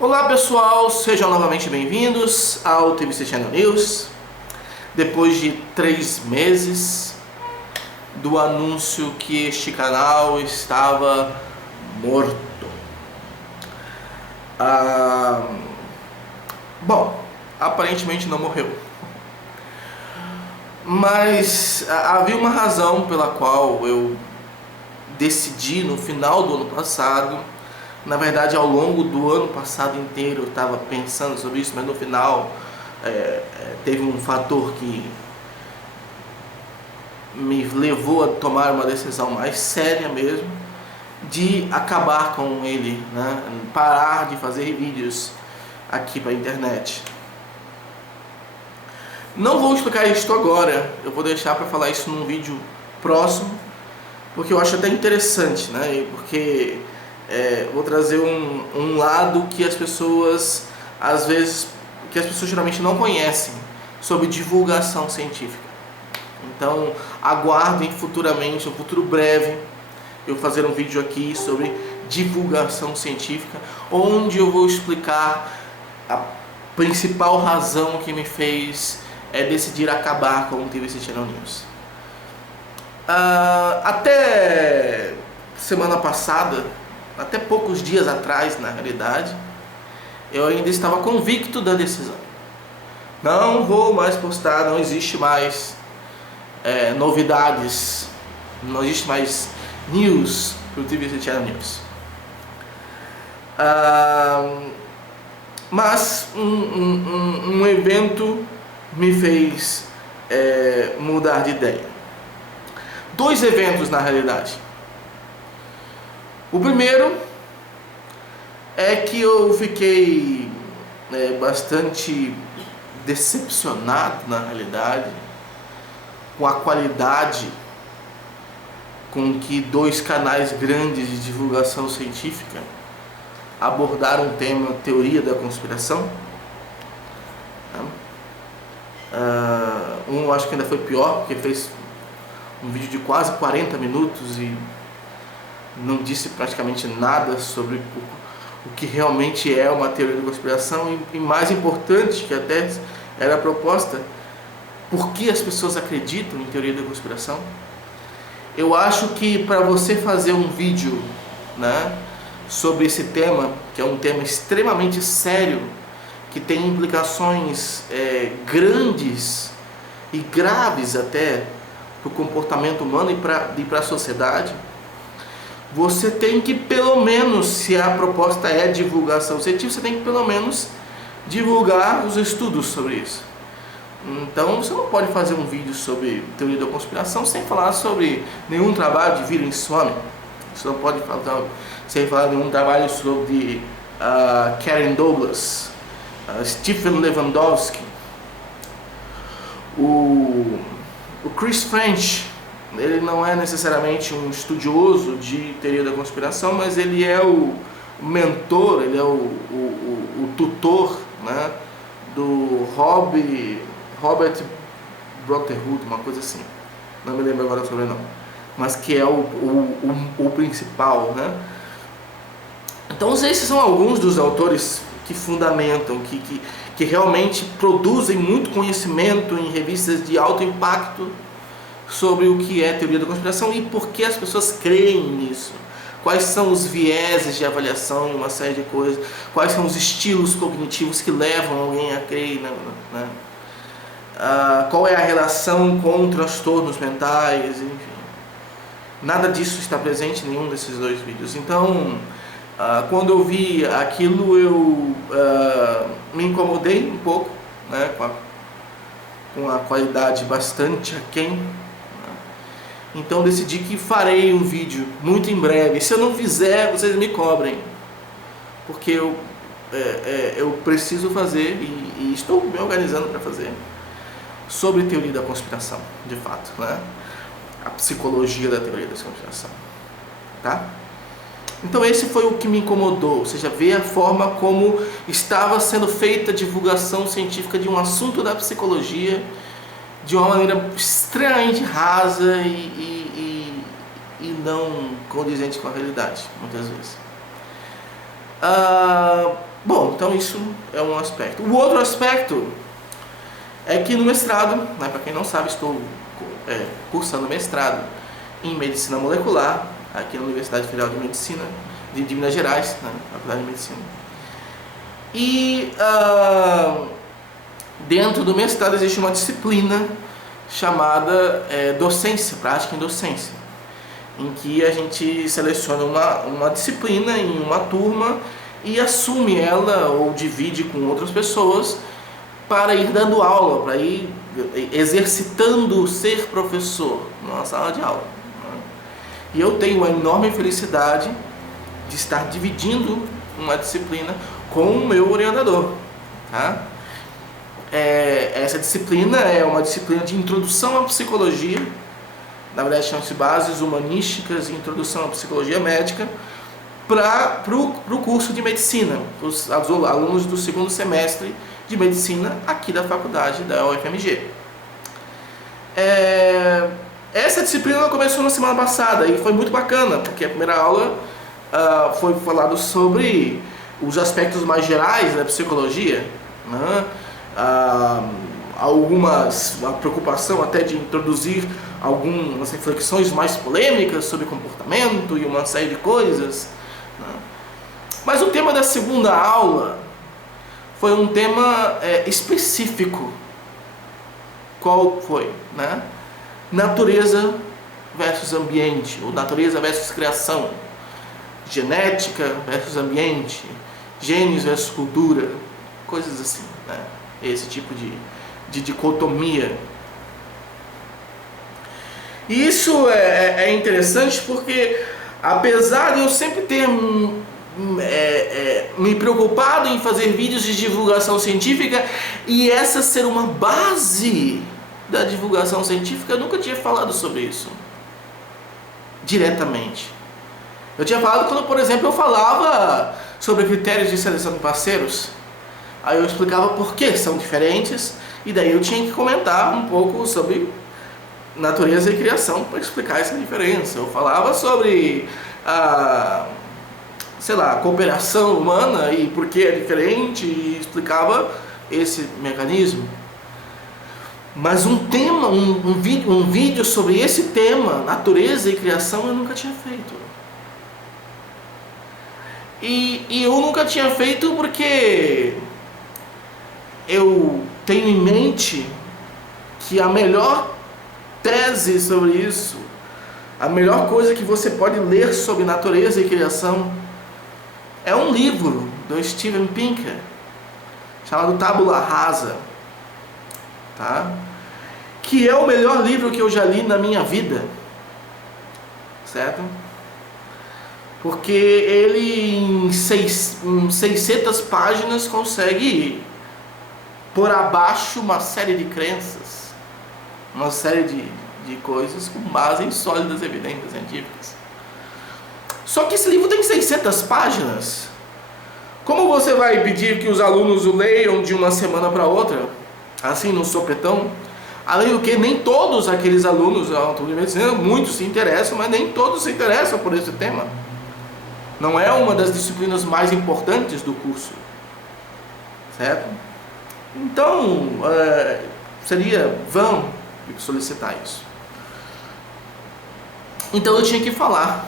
Olá pessoal, sejam novamente bem-vindos ao TVC Channel News. Depois de 3 meses do anúncio que este canal estava morto. Bom, aparentemente não morreu. Mas havia uma razão pela qual eu decidi no final do ano passado. Na verdade, ao longo do ano passado inteiro eu estava pensando sobre isso, mas no final teve um fator que me levou a tomar uma decisão mais séria mesmo, de acabar com ele, né? Parar de fazer vídeos aqui para a internet. Não vou explicar isso agora, eu vou deixar para falar isso num vídeo próximo, porque eu acho até interessante, né? Porque vou trazer um lado que as pessoas, às vezes, que as pessoas geralmente não conhecem sobre divulgação científica. Então, aguardem futuramente, no futuro breve, eu fazer um vídeo aqui sobre divulgação científica, onde eu vou explicar a principal razão que me fez decidir acabar com o TVC Channel News. Até semana passada, até poucos dias atrás, na realidade, eu ainda estava convicto da decisão. Não vou mais postar, não existe mais novidades, não existe mais news para o TVC Channel News. Mas um evento me fez mudar de ideia. 2 eventos na realidade. O primeiro é que eu fiquei bastante decepcionado na realidade com a qualidade com que 2 canais grandes de divulgação científica abordaram o tema teoria da conspiração. Um acho que ainda foi pior, porque fez um vídeo de quase 40 minutos e não disse praticamente nada sobre o que realmente é uma teoria da conspiração e mais importante, que até era a proposta, por que as pessoas acreditam em teoria da conspiração. Eu acho que para você fazer um vídeo, né, sobre esse tema, que é um tema extremamente sério, que tem implicações grandes e graves até para o comportamento humano e para a sociedade, você tem que pelo menos, se a proposta é divulgação científica, você tem que pelo menos divulgar os estudos sobre isso. Então você não pode fazer um vídeo sobre teoria da conspiração sem falar sobre nenhum trabalho de William Swami. Você não pode falar sem falar de nenhum trabalho sobre Karen Douglas, Stephen Lewandowski, o Chris French. Ele não é necessariamente um estudioso de teoria da conspiração, mas ele é o mentor, ele é o tutor, né, do Robert Brotherhood, uma coisa assim, não me lembro agora o sobrenome, mas que é o principal, né? Então esses são alguns dos autores que fundamentam, que realmente produzem muito conhecimento em revistas de alto impacto sobre o que é teoria da conspiração e por que as pessoas creem nisso. Quais são os vieses de avaliação e uma série de coisas. Quais são os estilos cognitivos que levam alguém a crer, né? Qual é a relação com transtornos mentais, enfim. Nada disso está presente em nenhum desses 2 vídeos. Então, quando eu vi aquilo, eu me incomodei um pouco, né, com a qualidade bastante aquém. Então decidi que farei um vídeo muito em breve. Se eu não fizer, vocês me cobrem, porque eu preciso fazer e estou me organizando para fazer sobre teoria da conspiração, de fato, né? A psicologia da teoria da conspiração, tá? Então esse foi o que me incomodou, ou seja, ver a forma como estava sendo feita a divulgação científica de um assunto da psicologia de uma maneira extremamente rasa e não condizente com a realidade, muitas vezes. Bom, então isso é um aspecto. O outro aspecto é que no mestrado, né, para quem não sabe, estou cursando mestrado em Medicina Molecular, aqui na Universidade Federal de Medicina de Minas Gerais, né, Faculdade de Medicina. E dentro do mestrado existe uma disciplina chamada docência, prática em docência, em que a gente seleciona uma disciplina em uma turma e assume ela ou divide com outras pessoas para ir dando aula, para ir exercitando ser professor numa sala de aula. E eu tenho a enorme felicidade de estar dividindo uma disciplina com o meu orientador, tá? Essa disciplina é uma disciplina de introdução à psicologia, na verdade chama-se Bases Humanísticas e Introdução à Psicologia Médica, para o curso de medicina, os alunos do segundo semestre de medicina aqui da faculdade da UFMG. Essa disciplina começou na semana passada e foi muito bacana, porque a primeira aula foi falado sobre os aspectos mais gerais da psicologia, né? A preocupação até de introduzir algumas reflexões mais polêmicas sobre comportamento e uma série de coisas, né? Mas o tema da segunda aula foi um tema específico. Qual foi, né? Natureza versus ambiente, ou natureza versus criação, genética versus ambiente, genes versus cultura, coisas assim, né? Esse tipo de dicotomia. E isso é interessante porque, apesar de eu sempre ter me preocupado em fazer vídeos de divulgação científica e essa ser uma base da divulgação científica, eu nunca tinha falado sobre isso diretamente. Eu tinha falado quando, por exemplo, eu falava sobre critérios de seleção de parceiros. Aí eu explicava por que são diferentes e daí eu tinha que comentar um pouco sobre natureza e criação para explicar essa diferença. Eu falava sobre a cooperação humana e por que é diferente e explicava esse mecanismo. Mas um vídeo sobre esse tema, natureza e criação, eu nunca tinha feito. E eu nunca tinha feito porque eu tenho em mente que a melhor tese sobre isso, a melhor coisa que você pode ler sobre natureza e criação é um livro do Steven Pinker chamado Tabula Rasa, tá? Que é o melhor livro que eu já li na minha vida, certo? Porque ele em 600 páginas consegue pôr abaixo uma série de crenças, uma série de coisas com base em sólidas evidências científicas. Só que esse livro tem 600 páginas. Como você vai pedir que os alunos o leiam de uma semana para outra, assim no sopetão? Além do que, nem todos aqueles alunos de medicina, muitos se interessam, mas nem todos se interessam por esse tema. Não é uma das disciplinas mais importantes do curso, certo? Então, seria vão solicitar isso. Então eu tinha que falar,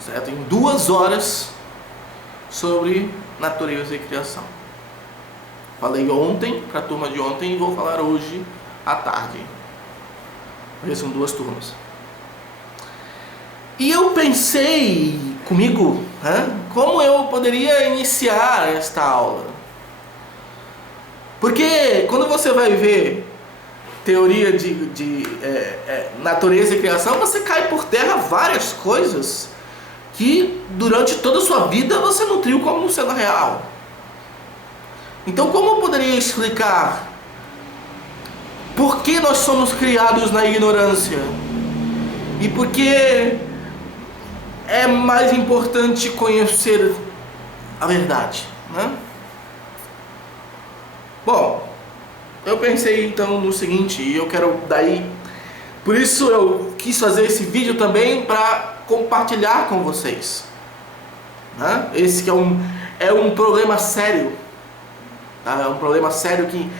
certo? Em 2 horas sobre natureza e criação. Falei ontem para a turma de ontem e vou falar hoje à tarde. Porque são 2 turmas. E eu pensei comigo, como eu poderia iniciar esta aula. Porque quando você vai ver teoria de natureza e criação, você cai por terra várias coisas que durante toda a sua vida você nutriu como sendo real. Então como eu poderia explicar por que nós somos criados na ignorância? E por que é mais importante conhecer a verdade, né? Bom, eu pensei então no seguinte, e eu quero por isso eu quis fazer esse vídeo também para compartilhar com vocês, né? Esse que é um problema sério, tá? É um problema sério que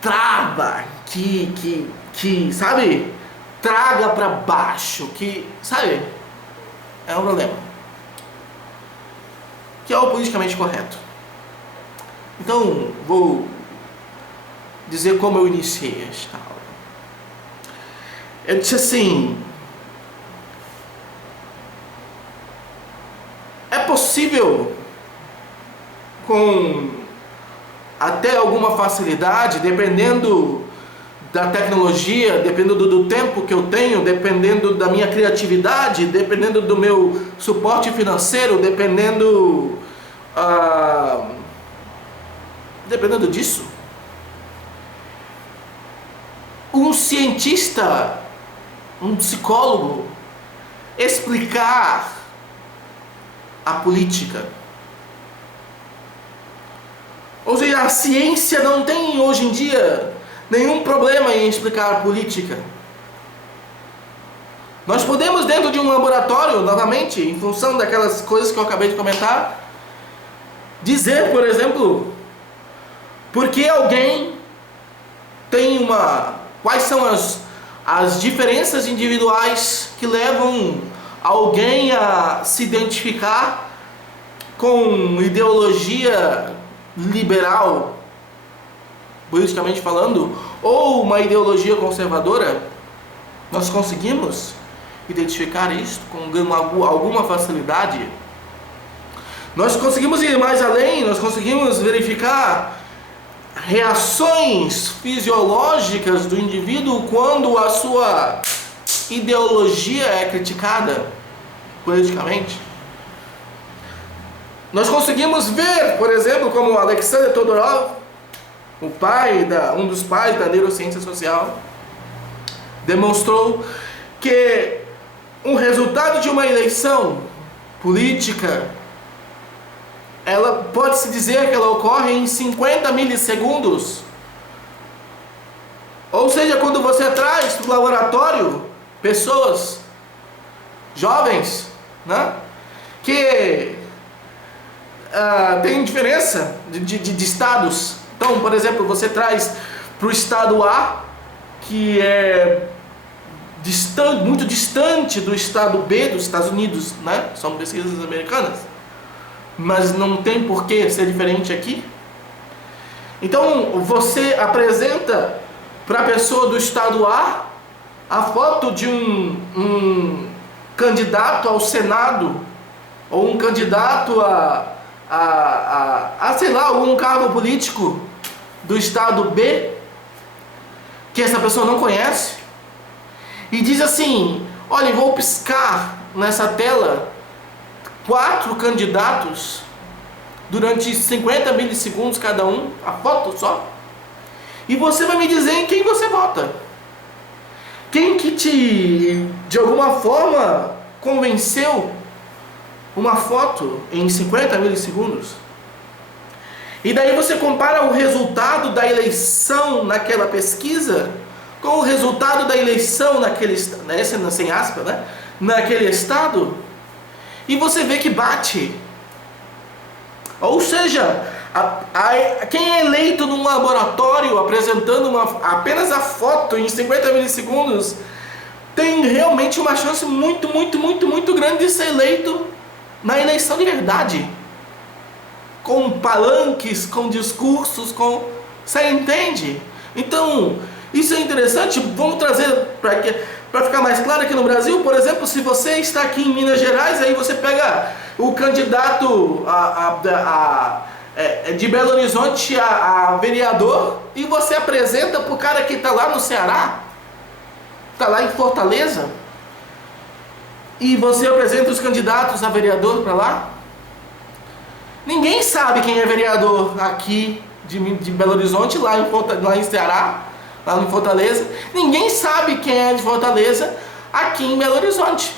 trava, que sabe, traga para baixo, que, sabe, é um problema, que é o politicamente correto. Então, vou dizer como eu iniciei esta aula. Eu disse assim: é possível, com até alguma facilidade, dependendo da tecnologia, dependendo do tempo que eu tenho, dependendo da minha criatividade, dependendo do meu suporte financeiro, dependendo disso, um cientista, um psicólogo, explicar a política. Ou seja, a ciência não tem hoje em dia nenhum problema em explicar a política. Nós podemos, dentro de um laboratório, novamente, em função daquelas coisas que eu acabei de comentar, dizer, por exemplo, por que alguém tem quais são as diferenças individuais que levam alguém a se identificar com ideologia liberal, politicamente falando, ou uma ideologia conservadora. Nós conseguimos identificar isso com alguma facilidade. Nós conseguimos ir mais além, nós conseguimos verificar reações fisiológicas do indivíduo quando a sua ideologia é criticada politicamente. Nós conseguimos ver, por exemplo, como Alexander Todorov, um dos pais da neurociência social, demonstrou que o resultado de uma eleição política, ela pode-se dizer que ela ocorre em 50 milissegundos. Ou seja, quando você traz para o laboratório pessoas jovens, né, que tem diferença de estados. Então, por exemplo, você traz para o estado A, que é muito distante do estado B dos Estados Unidos, né? São pesquisas americanas, mas não tem por que ser diferente aqui. Então, você apresenta para a pessoa do estado a foto de um candidato ao Senado, ou um candidato sei lá, algum cargo político do estado B, que essa pessoa não conhece, e diz assim: olha, vou piscar nessa tela 4 candidatos durante 50 milissegundos cada um, a foto só, e você vai me dizer em quem você vota. Quem que de alguma forma, convenceu uma foto em 50 milissegundos? E daí você compara o resultado da eleição naquela pesquisa com o resultado da eleição naquele, sem aspas, né, naquele estado, e você vê que bate. Ou seja, quem é eleito num laboratório apresentando apenas a foto em 50 milissegundos tem realmente uma chance muito, muito, muito, muito grande de ser eleito na eleição de verdade, com palanques, com discursos, você entende? Então, isso é interessante. Vamos trazer para ficar mais claro aqui no Brasil. Por exemplo, se você está aqui em Minas Gerais, aí você pega o candidato de Belo Horizonte a vereador, e você apresenta para o cara que está lá no Ceará, está lá em Fortaleza, e você apresenta os candidatos a vereador para lá. Ninguém sabe quem é vereador aqui de Belo Horizonte, lá em Ceará, lá em Fortaleza. Ninguém sabe quem é de Fortaleza aqui em Belo Horizonte.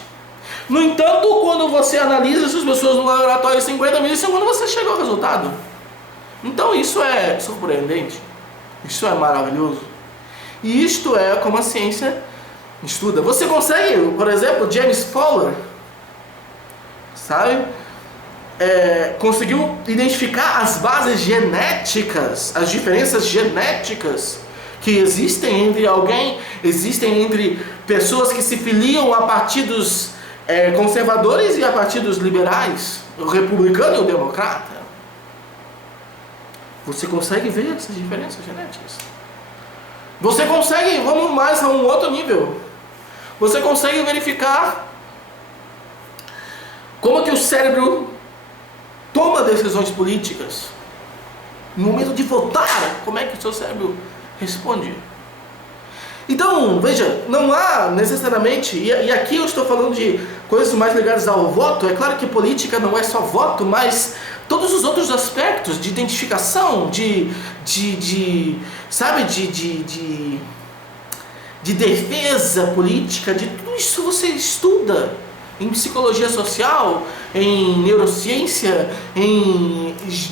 No entanto, quando você analisa essas pessoas no laboratório em 50 milissegundos, você chega ao resultado. Então isso é surpreendente, isso é maravilhoso. E isto é como a ciência estuda. Você consegue, por exemplo, James Fowler, sabe? conseguiu identificar as bases genéticas, as diferenças genéticas que existem entre pessoas que se filiam a partidos conservadores e a partidos liberais, o republicano e o democrata. Você consegue ver essas diferenças genéticas. Você consegue, vamos mais a um outro nível, você consegue verificar como que o cérebro toma decisões políticas. No momento de votar, como é que o seu cérebro responde? Então, veja, não há necessariamente, e aqui eu estou falando de coisas mais ligadas ao voto. É claro que política não é só voto, mas todos os outros aspectos de identificação, de defesa política, de tudo isso você estuda em psicologia social, em neurociência,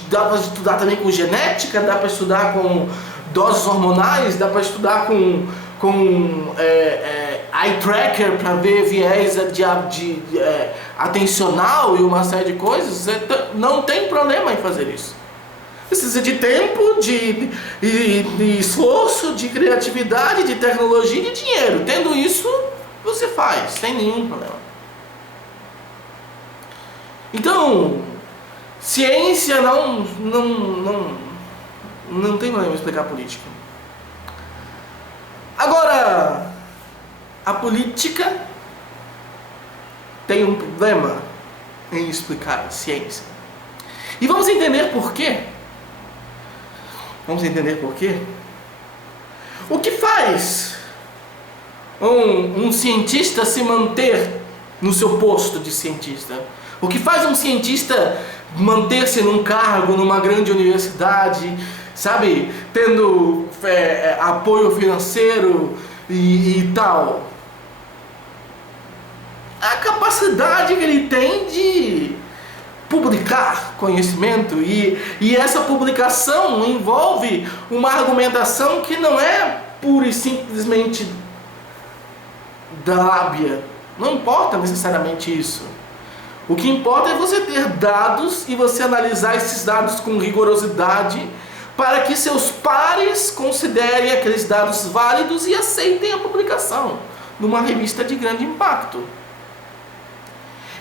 dá para estudar também com genética, dá para estudar com doses hormonais, dá para estudar com eye tracker para ver viés atencional e uma série de coisas. Não tem problema em fazer isso. Precisa de tempo, de esforço, de criatividade, de tecnologia e de dinheiro. Tendo isso, você faz, sem nenhum problema. Então, ciência não tem problema em explicar política. Agora, a política tem um problema em explicar a ciência. E vamos entender por quê. O que faz um cientista se manter no seu posto de cientista? O que faz um cientista manter-se num cargo, numa grande universidade, sabe, tendo apoio financeiro e tal? A capacidade que ele tem de publicar conhecimento, e essa publicação envolve uma argumentação que não é pura e simplesmente da lábia. Não importa necessariamente isso. O que importa é você ter dados e você analisar esses dados com rigorosidade para que seus pares considerem aqueles dados válidos e aceitem a publicação numa revista de grande impacto.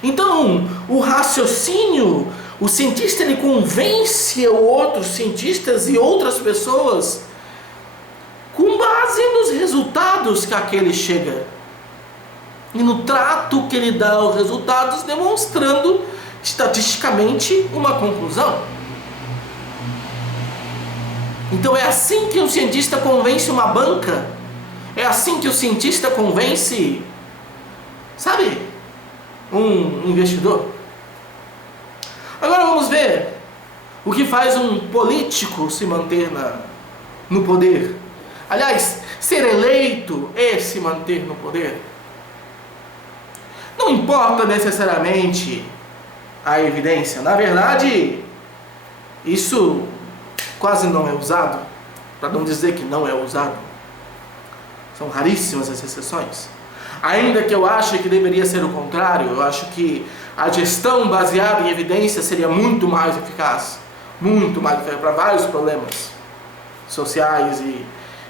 Então, o raciocínio, o cientista, ele convence outros cientistas e outras pessoas com base nos resultados que aquele chega e no trato que ele dá aos resultados, demonstrando estatisticamente uma conclusão. Então é assim que o cientista convence uma banca, é assim que o cientista convence, sabe, um investidor. Agora vamos ver o que faz um político se manter no poder. Aliás, ser eleito é se manter no poder. Não importa necessariamente a evidência. Na verdade, isso quase não é usado, para não dizer que não é usado. São raríssimas as exceções. Ainda que eu ache que deveria ser o contrário, eu acho que a gestão baseada em evidência seria muito mais eficaz para vários problemas sociais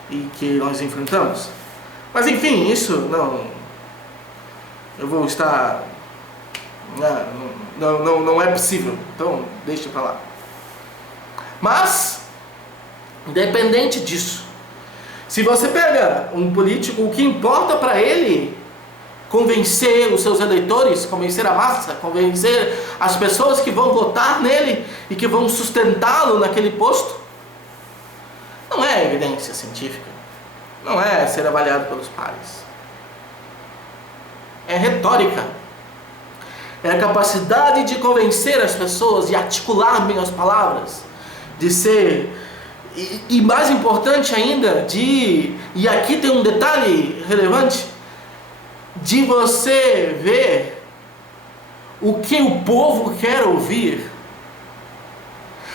e que nós enfrentamos. Mas enfim, isso não... Eu vou estar... Não é possível, então deixa para lá. Mas, independente disso, se você pega um político, o que importa para ele convencer os seus eleitores, convencer a massa, convencer as pessoas que vão votar nele e que vão sustentá-lo naquele posto, não é evidência científica, não é ser avaliado pelos pares. É retórica. É a capacidade de convencer as pessoas, de articular bem as palavras, de ser... E mais importante ainda, e aqui tem um detalhe relevante, de você ver o que o povo quer ouvir.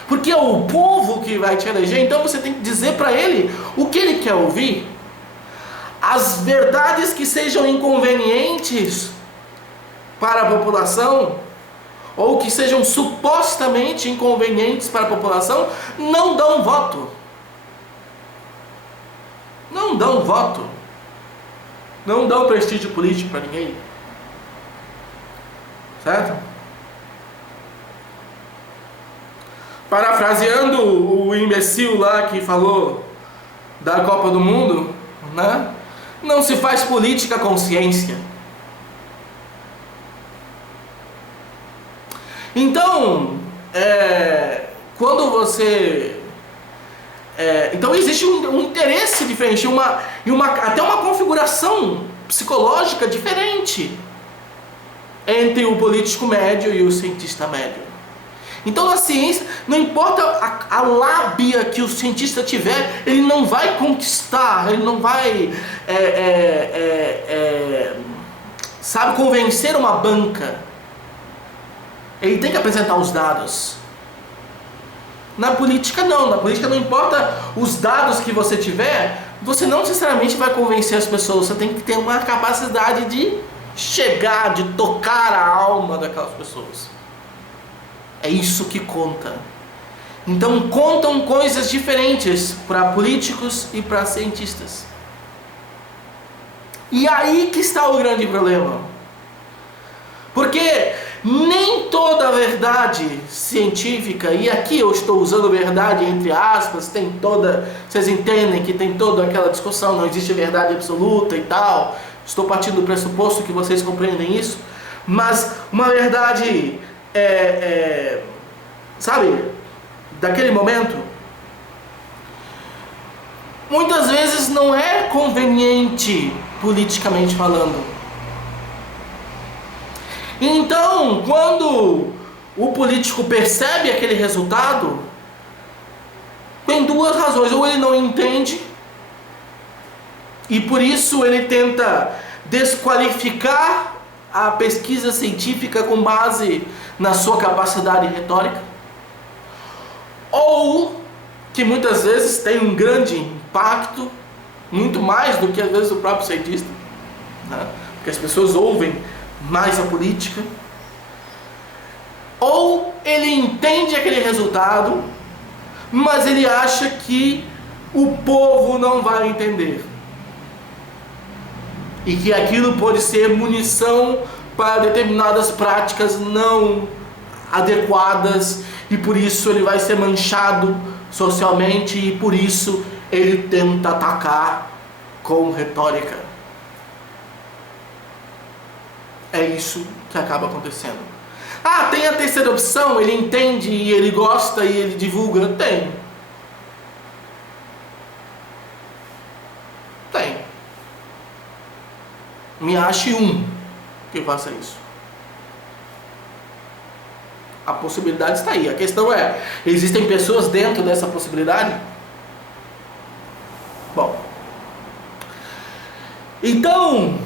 Porque é o povo que vai te eleger, então você tem que dizer para ele o que ele quer ouvir. As verdades que sejam inconvenientes para a população, ou que sejam supostamente inconvenientes para a população, não dão voto. Não dão voto. Não dão prestígio político para ninguém. Certo? Parafraseando o imbecil lá que falou da Copa do Mundo, né? Não se faz política com ciência. Então, quando você... então existe um interesse diferente, até uma configuração psicológica diferente entre o político médio e o cientista médio. Então na ciência, não importa a lábia que o cientista tiver, ele não vai conquistar, ele não vai sabe, convencer uma banca. Ele tem que apresentar os dados. Na política não, não importa os dados que você tiver, você não necessariamente vai convencer as pessoas, você tem que ter uma capacidade de chegar, de tocar a alma daquelas pessoas. É isso que conta. Então contam coisas diferentes para políticos e para cientistas. E aí que está o grande problema. Porque nem toda a verdade científica, e aqui eu estou usando verdade entre aspas, vocês entendem que tem toda aquela discussão, não existe verdade absoluta e tal. Estou partindo do pressuposto que vocês compreendem isso. Mas uma verdade, sabe, daquele momento, muitas vezes não é conveniente politicamente falando. Então, quando o político percebe aquele resultado, tem duas razões: ou ele não entende, e por isso ele tenta desqualificar a pesquisa científica com base na sua capacidade retórica, ou que muitas vezes tem um grande impacto, muito mais do que às vezes o próprio cientista, né? Porque as pessoas ouvem mais a política, ou ele entende aquele resultado, mas ele acha que o povo não vai entender, e que aquilo pode ser munição para determinadas práticas não adequadas, e por isso ele vai ser manchado socialmente, e por isso ele tenta atacar com retórica. É isso que acaba acontecendo. Ah, tem a terceira opção, ele entende e ele gosta e ele divulga? Tem. Me ache um que faça isso. A possibilidade está aí. A questão é, existem pessoas dentro dessa possibilidade? Bom, então,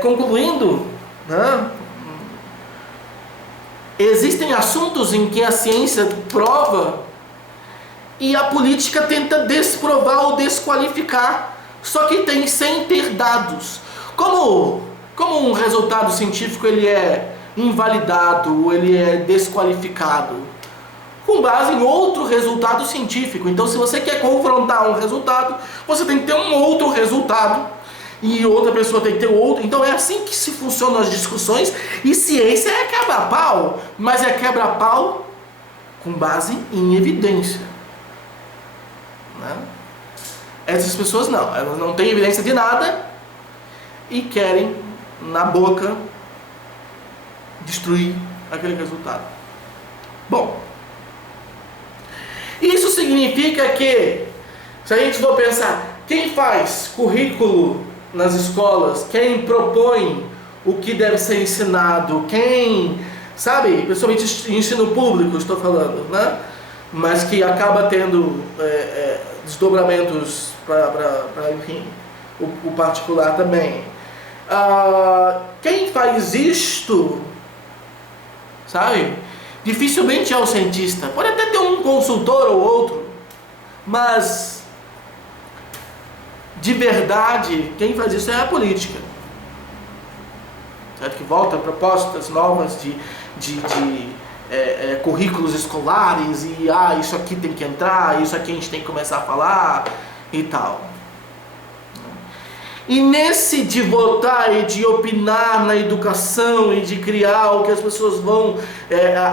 concluindo, né, existem assuntos em que a ciência prova e a política tenta desprovar ou desqualificar, só que tem sem ter dados. Como um resultado científico ele é invalidado, ele é desqualificado? Com base em outro resultado científico. Então, se você quer confrontar um resultado, você tem que ter um outro resultado e outra pessoa tem que ter outro. Então é assim que se funcionam as discussões. E ciência é quebra-pau, mas é quebra-pau com base em evidência, né? Essas pessoas não, elas não têm evidência de nada e querem na boca destruir aquele resultado. Bom, isso significa que, se a gente for pensar, quem faz currículo nas escolas, quem propõe o que deve ser ensinado, quem, sabe, principalmente ensino público, estou falando, né? Mas que acaba tendo desdobramentos para enfim, o particular também. Quem faz isto, sabe, dificilmente é o cientista. Pode até ter um consultor ou outro, mas de verdade quem faz isso é a política, certo? Que volta a propostas novas currículos escolares e isso aqui tem que entrar, isso aqui a gente tem que começar a falar e tal. E nesse de votar e de opinar na educação e de criar o que as pessoas vão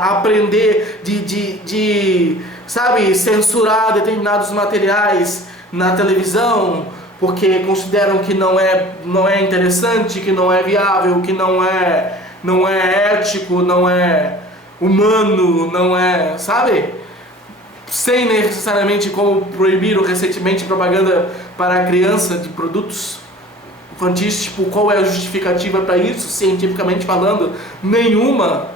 aprender, sabe, censurar determinados materiais na televisão, porque consideram que não é interessante, que não é viável, que não é ético, não é humano, não é, sabe? Sem necessariamente como proibiram recentemente propaganda para a criança de produtos infantis, tipo, qual é a justificativa para isso, cientificamente falando? Nenhuma.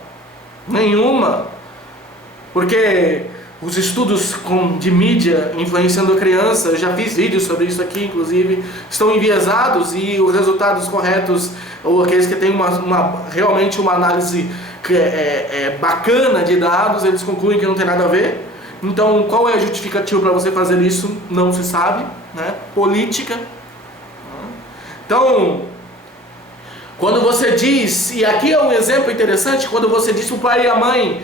Porque os estudos de mídia influenciando a criança, eu já fiz vídeos sobre isso aqui, inclusive, estão enviesados e os resultados corretos, ou aqueles que têm realmente uma análise bacana de dados, eles concluem que não tem nada a ver. Então, qual é a justificativa para você fazer isso? Não se sabe, né? Política. Então, quando você diz, e aqui é um exemplo interessante, quando você diz para o pai e a mãe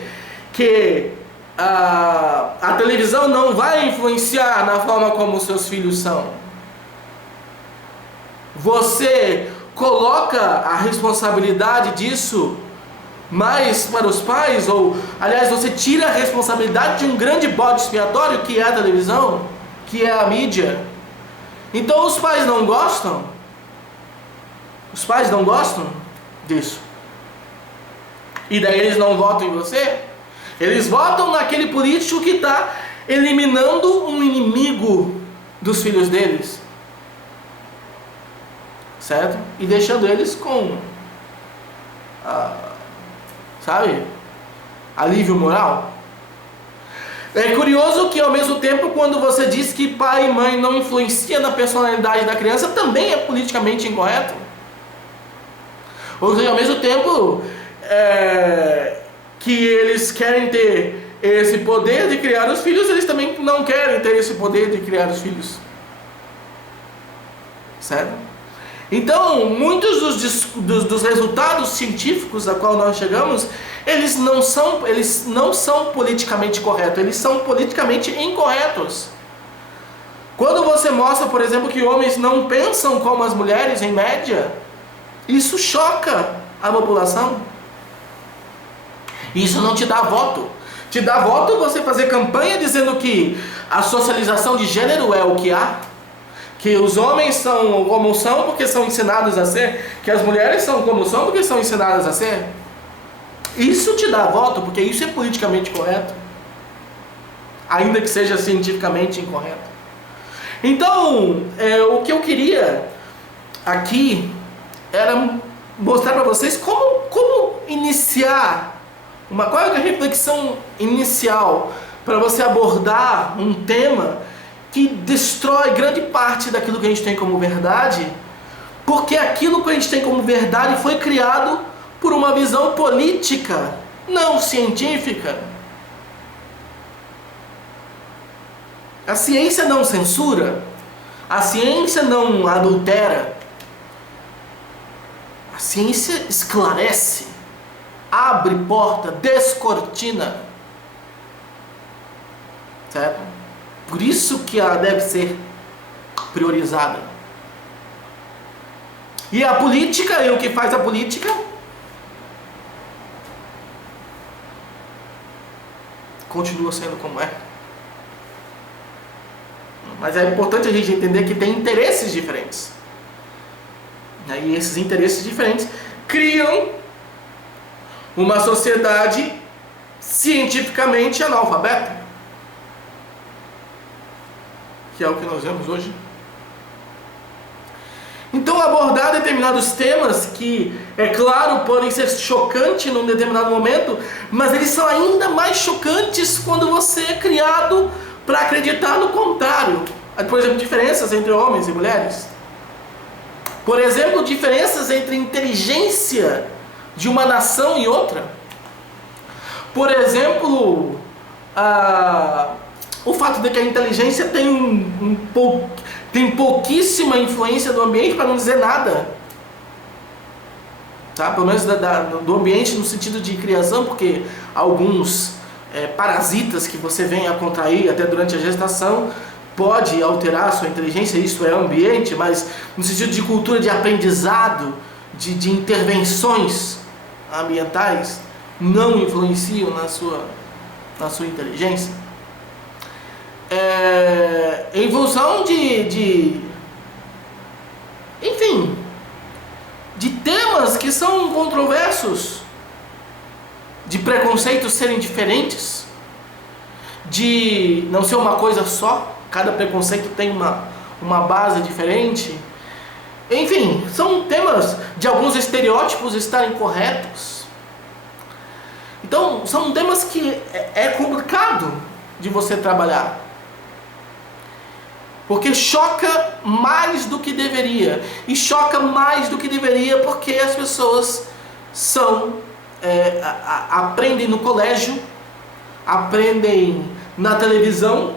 que a televisão não vai influenciar na forma como os seus filhos são, você coloca a responsabilidade disso mais para os pais, ou aliás, você tira a responsabilidade de um grande bode expiatório que é a televisão, que é a mídia. Então os pais não gostam. Os pais não gostam disso. E daí eles não votam em você. Eles votam naquele político que está eliminando um inimigo dos filhos deles. Certo? E deixando eles com sabe? Alívio moral. É curioso que ao mesmo tempo, quando você diz que pai e mãe não influenciam na personalidade da criança, também é politicamente incorreto. Ou seja, ao mesmo tempo que eles querem ter esse poder de criar os filhos, eles também não querem ter esse poder de criar os filhos. Certo? Então, muitos dos resultados científicos a qual nós chegamos, eles não são politicamente corretos, eles são politicamente incorretos. Quando você mostra, por exemplo, que homens não pensam como as mulheres, em média, isso choca a população. Isso não te dá voto. Te dá voto você fazer campanha dizendo que a socialização de gênero é o que há, que os homens são como são porque são ensinados a ser, que as mulheres são como são porque são ensinadas a ser. Isso te dá voto, porque isso é politicamente correto, ainda que seja cientificamente incorreto. Então, o que eu queria aqui era mostrar para vocês como iniciar qual é a reflexão inicial para você abordar um tema que destrói grande parte daquilo que a gente tem como verdade, porque aquilo que a gente tem como verdade foi criado por uma visão política, não científica. A ciência não censura, a ciência não adultera, a ciência esclarece, abre porta, descortina, certo? Por isso que ela deve ser priorizada. E a política, e o que faz a política? Continua sendo como é. Mas é importante a gente entender que tem interesses diferentes. E esses interesses diferentes criam uma sociedade cientificamente analfabeta, que é o que nós vemos hoje. Então, abordar determinados temas que, é claro, podem ser chocantes num determinado momento, mas eles são ainda mais chocantes quando você é criado para acreditar no contrário. Por exemplo, diferenças entre homens e mulheres. Por exemplo, diferenças entre inteligência de uma nação e outra. Por exemplo, o fato de que a inteligência tem pouquíssima influência no ambiente, para não dizer nada. tá? Pelo menos do ambiente no sentido de criação, porque alguns parasitas que você vem a contrair até durante a gestação pode alterar a sua inteligência, isso é ambiente, mas no sentido de cultura de aprendizado, de intervenções ambientais, não influenciam na sua inteligência. Em função enfim, de temas que são controversos, de preconceitos serem diferentes, de não ser uma coisa só, cada preconceito tem uma base diferente. Enfim, são temas de alguns estereótipos estarem corretos. Então, são temas que é complicado de você trabalhar, porque choca mais do que deveria. E choca mais do que deveria porque as pessoas aprendem no colégio, aprendem na televisão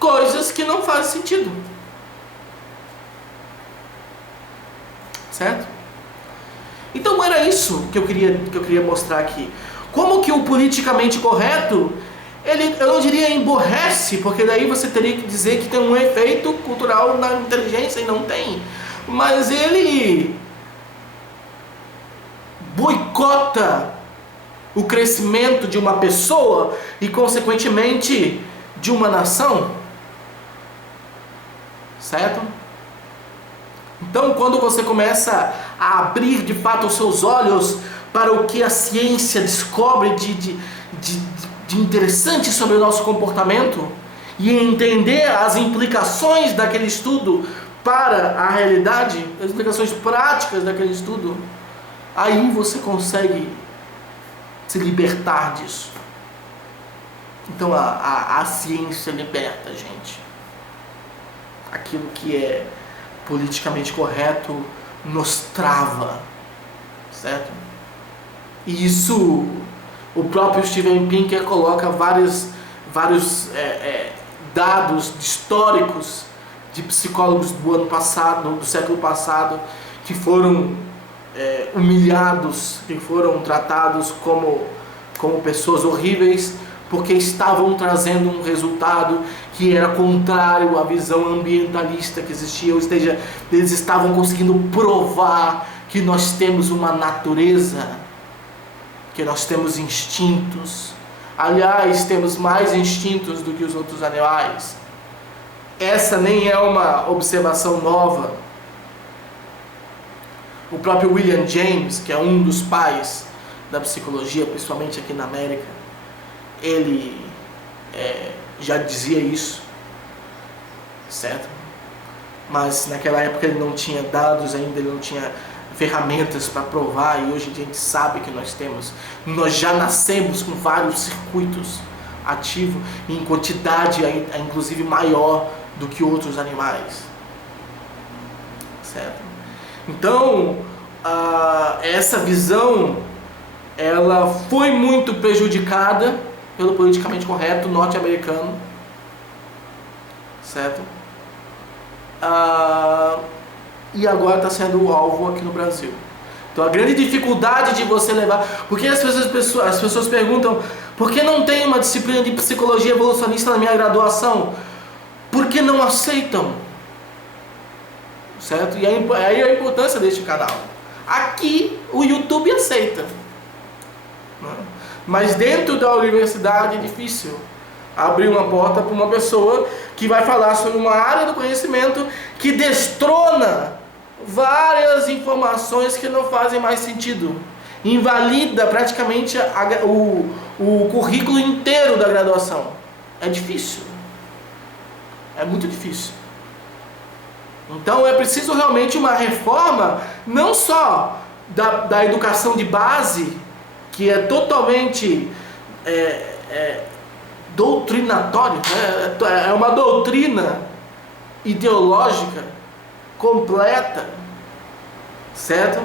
coisas que não fazem sentido. Certo? Então era isso que eu queria mostrar aqui. Como que o politicamente correto, eu não diria emborrece, porque daí você teria que dizer que tem um efeito cultural na inteligência, e não tem. Mas ele boicota o crescimento de uma pessoa e, consequentemente, de uma nação. Certo? Então, quando você começa a abrir de fato os seus olhos para o que a ciência descobre de interessante sobre o nosso comportamento e entender as implicações daquele estudo para a realidade, as implicações práticas daquele estudo, aí você consegue se libertar disso. Então a ciência liberta a gente. Aquilo que é politicamente correto nos trava, certo? E isso o próprio Steven Pinker coloca vários dados históricos de psicólogos do ano passado, do século passado, que foram humilhados, que foram tratados como pessoas horríveis, porque estavam trazendo um resultado que era contrário à visão ambientalista que existia, ou seja, eles estavam conseguindo provar que nós temos uma natureza, que nós temos instintos. Aliás, temos mais instintos do que os outros animais. Essa nem é uma observação nova. O próprio William James, que é um dos pais da psicologia, principalmente aqui na América, ele já dizia isso, certo? Mas naquela época ele não tinha dados ainda, ele não tinha ferramentas para provar, e hoje a gente sabe que nós já nascemos com vários circuitos ativos, em quantidade inclusive maior do que outros animais, certo? Então, essa visão, ela foi muito prejudicada pelo politicamente correto norte-americano, certo? E agora está sendo o alvo aqui no Brasil. Então a grande dificuldade de você levar... Porque as pessoas perguntam: por que não tem uma disciplina de psicologia evolucionista na minha graduação? Porque não aceitam. Certo? E aí a importância deste canal. Aqui o YouTube aceita, né? Mas dentro da universidade é difícil abrir uma porta para uma pessoa que vai falar sobre uma área do conhecimento que destrona várias informações que não fazem mais sentido, invalida praticamente o currículo inteiro da graduação. É difícil, é muito difícil. Então é preciso realmente uma reforma, não só da educação de base, que é totalmente doutrinatório, né? É uma doutrina ideológica completa, certo?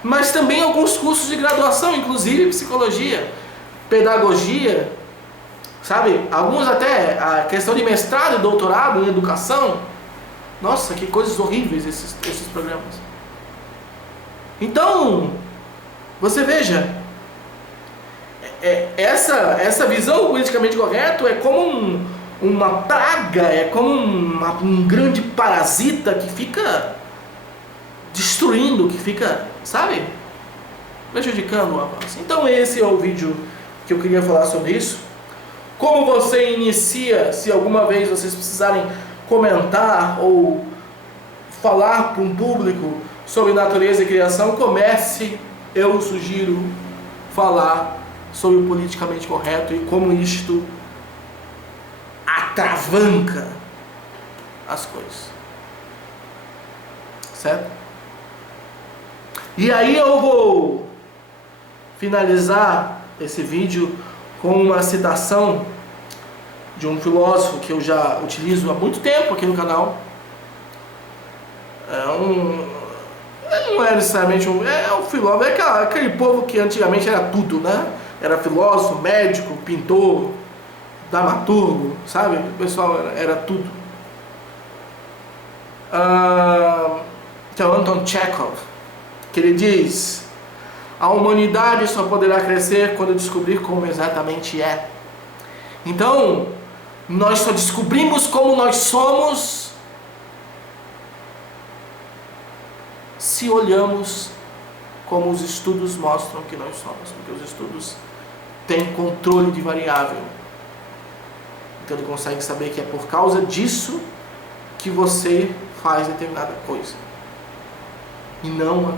Mas também alguns cursos de graduação, inclusive psicologia, pedagogia, sabe? Alguns até a questão de mestrado e doutorado em educação. Nossa, que coisas horríveis esses programas. Então, você veja, essa visão politicamente correta é como uma praga, é como um grande parasita que fica destruindo, que fica, sabe, prejudicando o avanço. Então esse é o vídeo que eu queria falar sobre isso. Como você inicia, se alguma vez vocês precisarem comentar ou falar para um público sobre natureza e criação, comece, eu sugiro, falar sobre o politicamente correto e como isto atravanca as coisas. Certo? E aí eu vou finalizar esse vídeo com uma citação de um filósofo que eu já utilizo há muito tempo aqui no canal. Não é necessariamente um filósofo, é aquele povo que antigamente era tudo, né? Era filósofo, médico, pintor, dramaturgo, sabe? O pessoal era tudo. Então, Anton Chekhov, que ele diz: a humanidade só poderá crescer quando descobrir como exatamente é. Então, nós só descobrimos como nós somos se olhamos como os estudos mostram que nós somos, porque os estudos têm controle de variável. Então ele consegue saber que é por causa disso que você faz determinada coisa. E não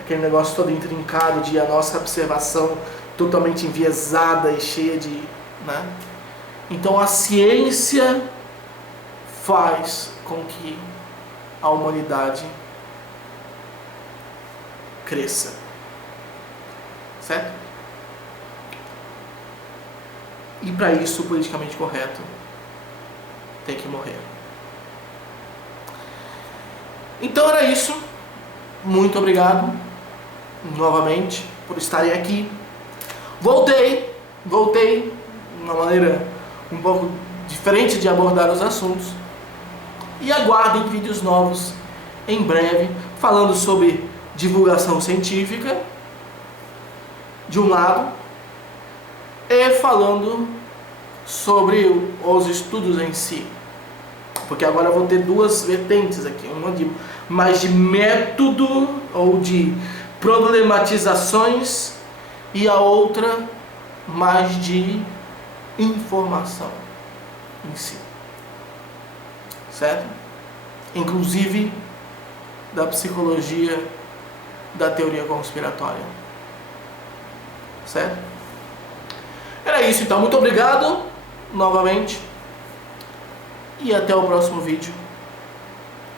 aquele negócio todo intrincado de a nossa observação totalmente enviesada e cheia de... né? Então a ciência faz com que a humanidade cresça. Certo? E para isso o politicamente correto tem que morrer. Então era isso. Muito obrigado novamente por estarem aqui. Voltei de uma maneira um pouco diferente de abordar os assuntos. E aguardem vídeos novos em breve, falando sobre divulgação científica de um lado e falando sobre os estudos em si, porque agora eu vou ter duas vertentes aqui, uma mais de método ou de problematizações e a outra mais de informação em si, certo? Inclusive da psicologia da teoria conspiratória, certo? Era isso então, muito obrigado novamente e até o próximo vídeo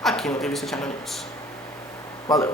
aqui no TV7 News. Valeu!